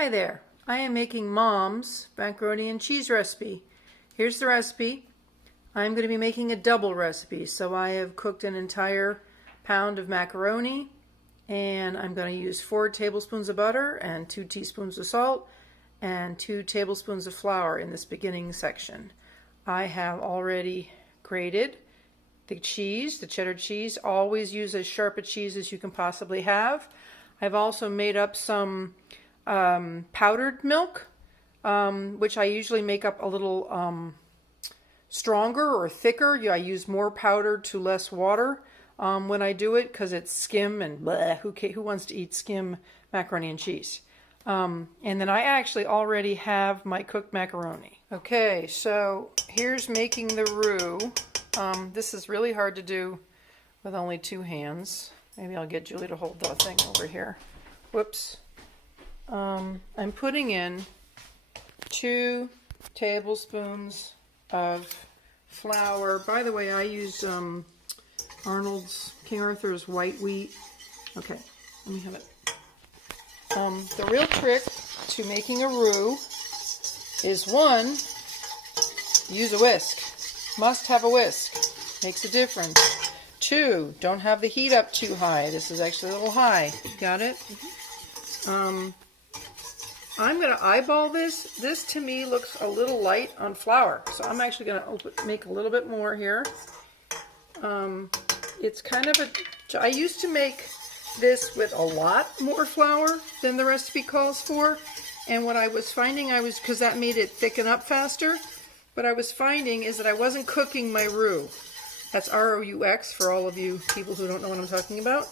Hi there. I am making Mom's macaroni and cheese recipe. Here's the recipe. I'm going to be making a double recipe. So I have cooked an entire pound of macaroni and I'm going to use 4 tablespoons of butter and 2 teaspoons of salt and 2 tablespoons of flour in this beginning section. I have already grated the cheese, the cheddar cheese. Always use as sharp a cheese as you can possibly have. I've also made up some powdered milk, which I usually make up a little stronger or thicker. I use more powder to less water when I do it because it's skim and bleh, who wants to eat skim macaroni and cheese? And then I actually already have my cooked macaroni. Okay, so here's making the roux. This is really hard to do with only 2 hands. Maybe I'll get Julie to hold the thing over here. Whoops. I'm putting in 2 tablespoons of flour. By the way, I use Arnold's, King Arthur's white wheat. Okay, let me have it. The real trick to making a roux is 1, use a whisk. Must have a whisk. Makes a difference. 2, don't have the heat up too high. This is actually a little high. Got it? I'm going to eyeball this. This to me looks a little light on flour. So I'm actually going to make a little bit more here. It's kind of I used to make this with a lot more flour than the recipe calls for. And what I was finding because that made it thicken up faster. What I was finding is that I wasn't cooking my roux. That's R-O-U-X for all of you people who don't know what I'm talking about.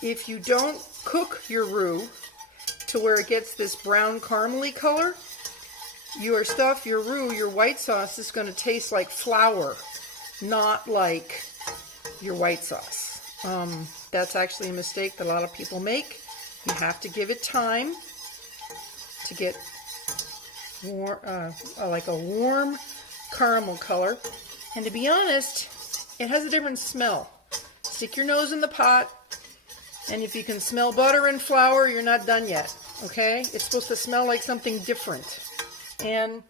If you don't cook your roux to where it gets this brown caramely color, your roux, your white sauce is going to taste like flour, not like your white sauce. That's actually a mistake that a lot of people make. You have to give it time to get like a warm caramel color. And to be honest, it has a different smell. Stick your nose in the pot, and if you can smell butter and flour, you're not done yet, okay? It's supposed to smell like something different. And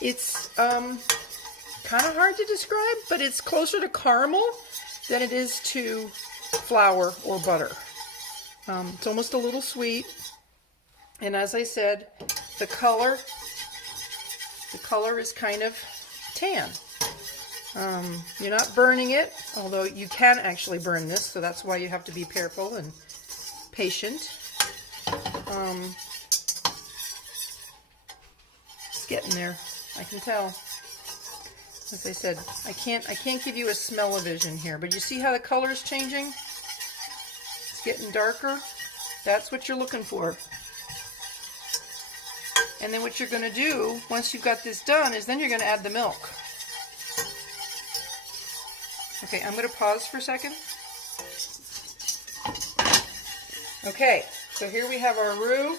it's kind of hard to describe, but it's closer to caramel than it is to flour or butter. It's almost a little sweet. And as I said, the color is kind of tan. You're not burning it, although you can actually burn this, so that's why you have to be careful and patient. It's getting there, I can tell. As I said, I can't give you a smell-o-vision here, but you see how the color is changing? It's getting darker. That's what you're looking for. And then what you're going to do, once you've got this done, is then you're going to add the milk. Okay, I'm going to pause for a second. Okay, so here we have our roux.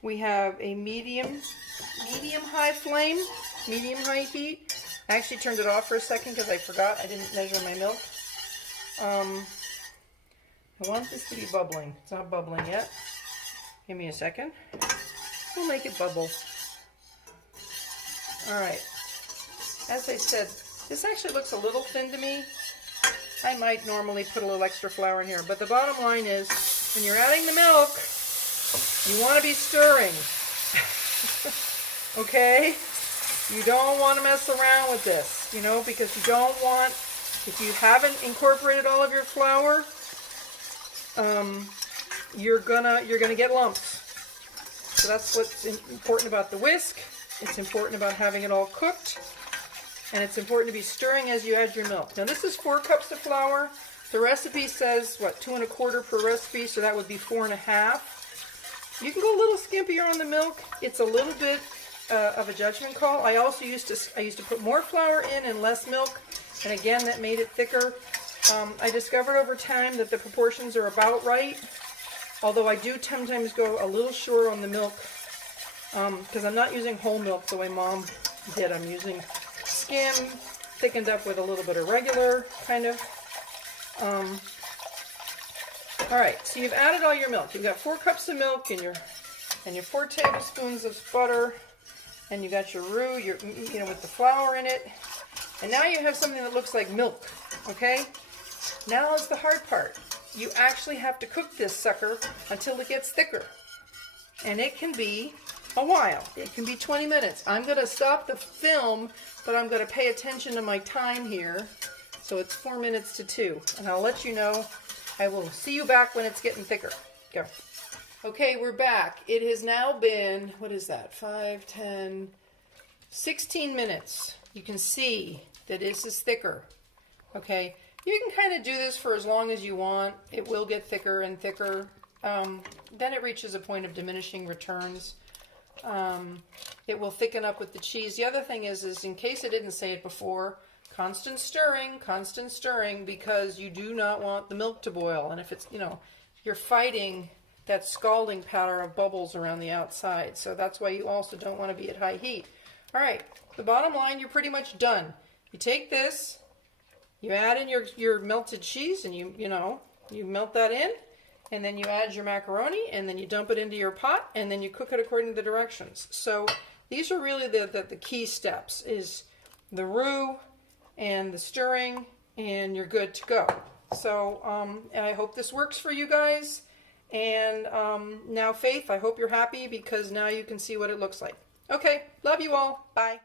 We have a medium-high flame, medium-high heat. I actually turned it off for a second because I forgot. I didn't measure my milk. I want this to be bubbling. It's not bubbling yet. Give me a second. We'll make it bubble. Alright. As I said, this actually looks a little thin to me. I might normally put a little extra flour in here, but the bottom line is, when you're adding the milk, you want to be stirring. Okay? You don't want to mess around with this, you know, because you don't want, if you haven't incorporated all of your flour, you're gonna get lumps. So that's what's important about the whisk. It's important about having it all cooked. And it's important to be stirring as you add your milk. Now this is 4 cups of flour. The recipe says, 2 1/4 per recipe, so that would be 4 1/2. You can go a little skimpier on the milk. It's a little bit of a judgment call. I used to put more flour in and less milk, and again that made it thicker. I discovered over time that the proportions are about right, although I do sometimes go a little short on the milk because I'm not using whole milk the way Mom did. I'm using skim, thickened up with a little bit of regular kind of All right, so you've added all your milk. You've got 4 cups of milk and your 4 tablespoons of butter, and you got your roux, with the flour in it. And now you have something that looks like milk, okay? Now is the hard part. You actually have to cook this sucker until it gets thicker. And it can be a while. It can be 20 minutes. I'm going to stop the film, but I'm going to pay attention to my time here. So it's 4 minutes to 2. And I'll let you know. I will see you back when it's getting thicker. Go. Okay, we're back. It has now been, what is that, 5, 10, 16 minutes. You can see that this is thicker. Okay, you can kind of do this for as long as you want. It will get thicker and thicker. Then it reaches a point of diminishing returns. It will thicken up with the cheese. The other thing is in case I didn't say it before, constant stirring, because you do not want the milk to boil. And if it's, you're fighting that scalding powder of bubbles around the outside. So that's why you also don't want to be at high heat. All right, the bottom line, you're pretty much done. You take this, you add in your melted cheese, and you melt that in, and then you add your macaroni, and then you dump it into your pot, and then you cook it according to the directions. So these are really the key steps, is the roux and the stirring, and you're good to go. So I hope this works for you guys. And now, Faith, I hope you're happy because now you can see what it looks like. Okay, love you all. Bye.